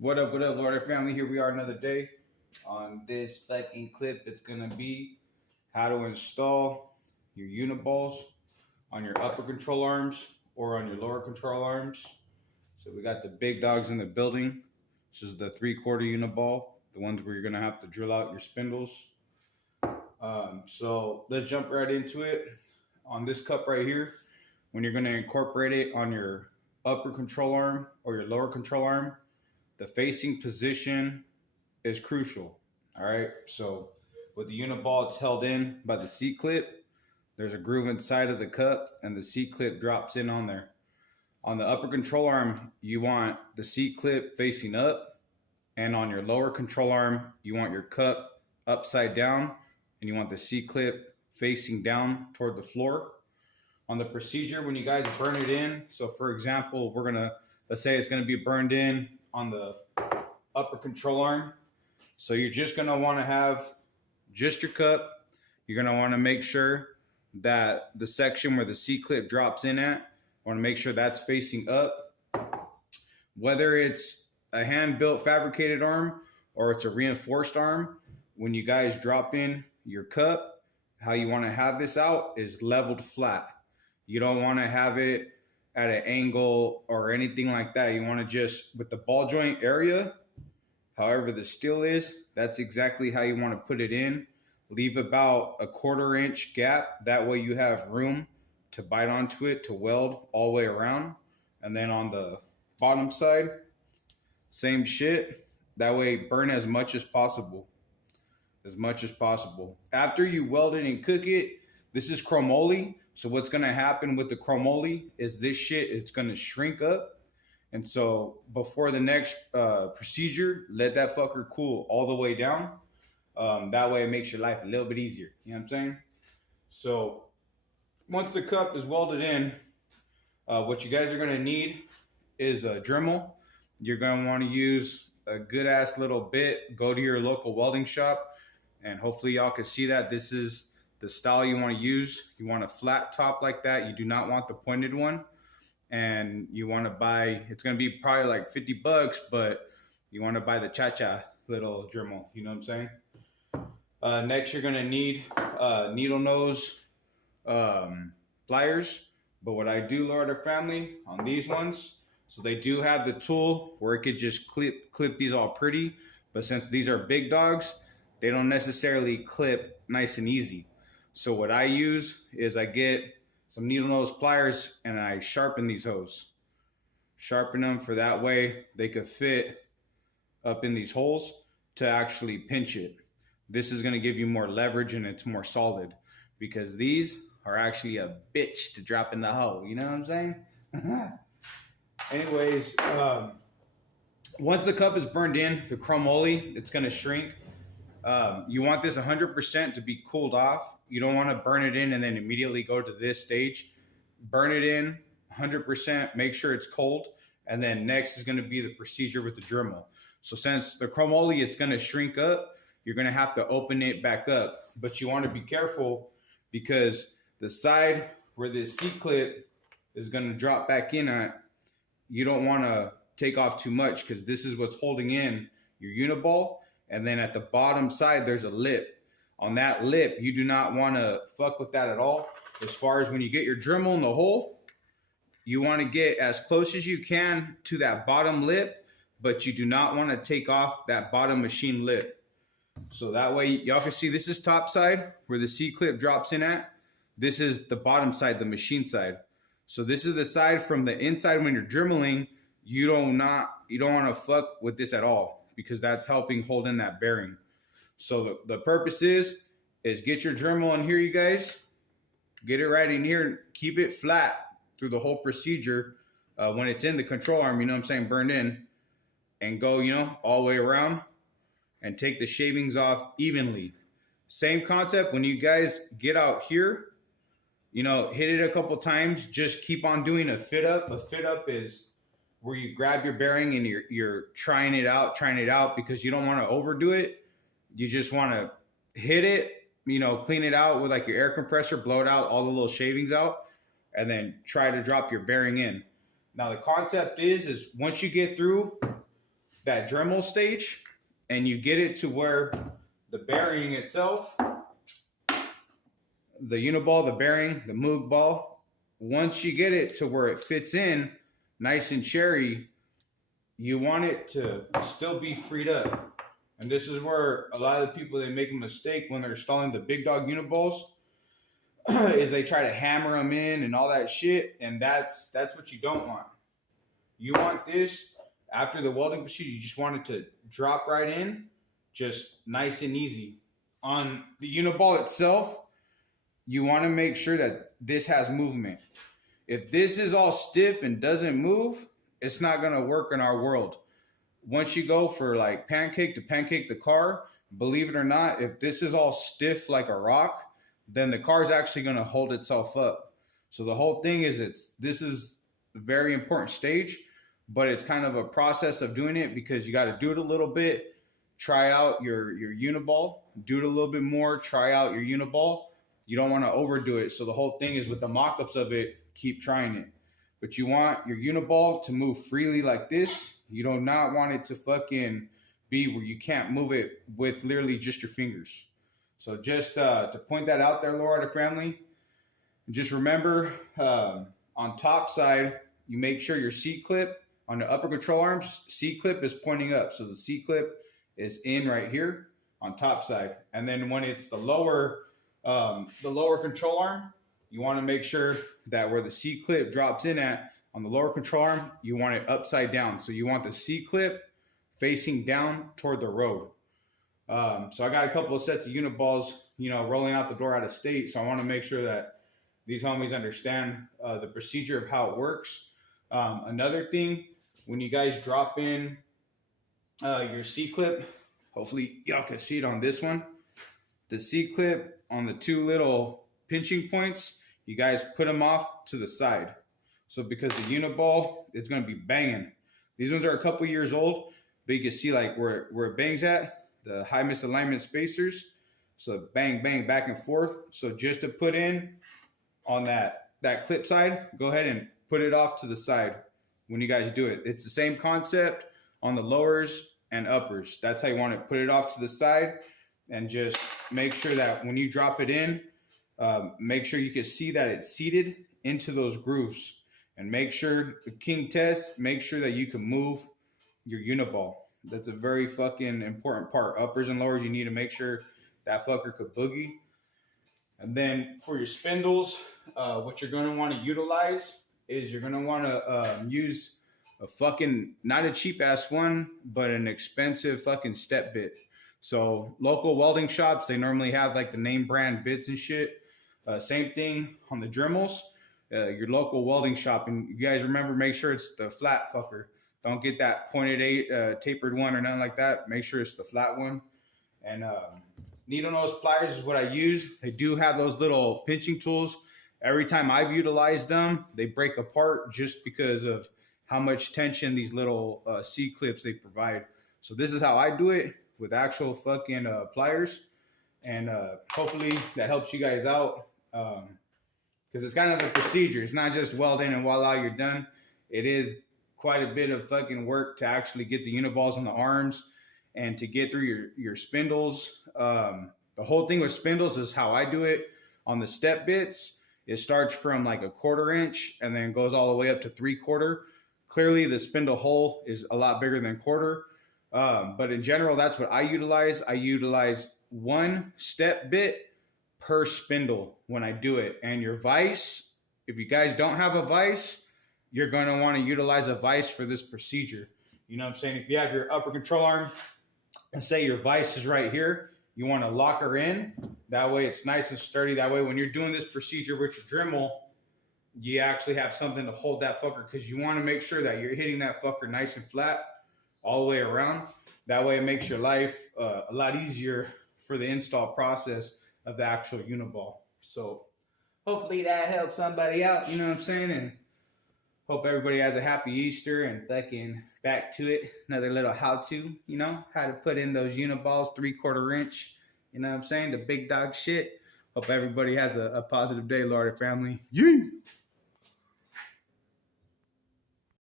What up, Lowrider family? Here we are another day. On this fucking clip, it's gonna be how to install your Uniballs on your upper control arms or on your lower control arms. So we got the big dogs in the building. This is the 3/4 Uniball, the ones where you're gonna have to drill out your spindles. So let's jump right into it. On this cup right here, when you're gonna incorporate it on your upper control arm or your lower control arm, the facing position is crucial. All right. So with the Uniball, it's held in by the C clip. There's a groove inside of the cup, and the C clip drops in on there. On the upper control arm, you want the C clip facing up, and on your lower control arm, you want your cup upside down, and you want the C clip facing down toward the floor. On the procedure, when you guys burn it in, so for example, let's say it's gonna be burned in on the upper control arm. So you're just gonna wanna have just your cup. You're gonna wanna make sure that the section where the C-clip drops in at, wanna make sure that's facing up. Whether it's a hand-built fabricated arm or it's a reinforced arm, when you guys drop in your cup, how you wanna have this out is leveled flat. You don't wanna have it at an angle or anything like that. You want to just, with the ball joint area, however the steel is, that's exactly how you want to put it in. Leave about a 1/4 inch gap. That way you have room to bite onto it to weld all the way around. And then on the bottom side, same shit. That way burn as much as possible. As much as possible. After you weld it and cook it, this is chromoly. So what's gonna happen with the chromoly is this shit is gonna shrink up. And so before the next procedure, let that fucker cool all the way down. That way it makes your life a little bit easier. You know what I'm saying? So once the cup is welded in, what you guys are gonna need is a Dremel. You're gonna wanna use a good ass little bit. Go to your local welding shop, and hopefully y'all can see that. This is the style you want to use. You want a flat top like that. You do not want the pointed one. And you want to buy, it's going to be probably like $50, but you want to buy the cha-cha little Dremel. You know what I'm saying? Next, you're going to need needle nose pliers. But what I do, Lowrider family, on these ones, so they do have the tool where it could just clip these all pretty. But since these are big dogs, they don't necessarily clip nice and easy. So what I use is I get some needle nose pliers and I sharpen these hoes. Sharpen them for that way they could fit up in these holes to actually pinch it. This is gonna give you more leverage and it's more solid because these are actually a bitch to drop in the hole. You know what I'm saying? Anyways, once the cup is burned in, the chromoly, it's gonna shrink. You want this 100% to be cooled off. You don't want to burn it in and then immediately go to this stage. Burn it in 100%, make sure it's cold. And then next is going to be the procedure with the Dremel. So since the chromoly, it's going to shrink up, you're going to have to open it back up. But you want to be careful because the side where this C-clip is going to drop back in at, you don't want to take off too much because this is what's holding in your Uniball. And then at the bottom side, there's a lip. On that lip, you do not want to fuck with that at all. As far as when you get your Dremel in the hole, you want to get as close as you can to that bottom lip, but you do not want to take off that bottom machine lip. So that way, y'all can see this is top side where the C-clip drops in at. This is the bottom side, the machine side. So this is the side from the inside when you're dremeling. You don't want to fuck with this at all, because that's helping hold in that bearing. So the purpose is get your Dremel in here, you guys. Get it right in here. Keep it flat through the whole procedure. When it's in the control arm, you know what I'm saying, burned in. And go, all the way around. And take the shavings off evenly. Same concept when you guys get out here. Hit it a couple times. Just keep on doing a fit up. A fit up is where you grab your bearing and you're trying it out because you don't want to overdo it. You just want to hit it, clean it out with like your air compressor, blow it out, all the little shavings out, and then try to drop your bearing in. Now the concept is once you get through that Dremel stage and you get it to where the bearing itself, the Uniball, the bearing, the Moog ball, once you get it to where it fits in nice and cherry, you want it to still be freed up. And this is where a lot of the people, they make a mistake when they're installing the big dog Uniballs is they try to hammer them in and all that shit, and that's what you don't want. You want this after the welding procedure, you just want it to drop right in, just nice and easy. On the Uniball itself, you want to make sure that this has movement. If this is all stiff and doesn't move, it's not going to work in our world. Once you go for like pancake the car, believe it or not, if this is all stiff like a rock, then the car is actually going to hold itself up. So the whole thing is this is a very important stage, but it's kind of a process of doing it because you got to do it a little bit, try out your Uniball, do it a little bit more, try out your Uniball. You don't want to overdo it. So the whole thing is with the mock-ups of it, keep trying it. But you want your Uniball to move freely like this. You do not want it to fucking be where you can't move it with literally just your fingers. So just to point that out there, Lowrider family, just remember on top side, you make sure your C-clip on the upper control arms, C-clip is pointing up. So the C-clip is in right here on top side. And then when it's the lower control arm, you want to make sure that where the C-clip drops in at on the lower control arm, you want it upside down. So you want the C-clip facing down toward the road. So I got a couple of sets of Uniballs, rolling out the door out of state. So I want to make sure that these homies understand the procedure of how it works. Another thing, when you guys drop in your C-clip, hopefully y'all can see it on this one. The C-clip on the two little pinching points, you guys put them off to the side. So because the Uniball, it's going to be banging. These ones are a couple years old, but you can see like where it bangs at, the high misalignment spacers. So bang, bang, back and forth. So just to put in on that clip side, go ahead and put it off to the side when you guys do it. It's the same concept on the lowers and uppers. That's how you want it. Put it off to the side and just make sure that when you drop it in, make sure you can see that it's seated into those grooves. And make sure, the king test, make sure that you can move your Uniball. That's a very fucking important part. Uppers and lowers, you need to make sure that fucker could boogie. And then for your spindles, what you're going to want to utilize is you're going to want to use a fucking, not a cheap ass one, but an expensive fucking step bit. So local welding shops, they normally have like the name brand bits and shit. Same thing on the Dremels. Your local welding shop, and you guys remember, make sure it's the flat fucker. Don't get that pointed tapered one or nothing like that. Make sure it's the flat one. And needle nose pliers is what I use. They do have those little pinching tools. Every time I've utilized them, they break apart just because of how much tension these little C-clips they provide. So this is how I do it with actual fucking pliers. And hopefully that helps you guys out. Because it's kind of a procedure. It's not just welding and voila, you're done. It is quite a bit of fucking work to actually get the Uniballs on the arms and to get through your spindles. The whole thing with spindles is how I do it on the step bits. It starts from like a 1/4 inch and then goes all the way up to 3/4. Clearly the spindle hole is a lot bigger than 1/4. But in general, that's what I utilize. I utilize one step bit per spindle when I do it. And your vise, if you guys don't have a vise, you're going to want to utilize a vise for this procedure. You know what I'm saying? If you have your upper control arm and say your vise is right here, you want to lock her in. That way it's nice and sturdy. That way when you're doing this procedure with your Dremel, you actually have something to hold that fucker, because you want to make sure that you're hitting that fucker nice and flat all the way around. That way it makes your life a lot easier for the install process of the actual Uniball. So hopefully that helps somebody out, you know what I'm saying? And hope everybody has a happy Easter and fucking back to it. Another little how-to, how to put in those Uniballs 3/4 inch, you know what I'm saying? The big dog shit. Hope everybody has a positive day, Lowrider family. Yeah.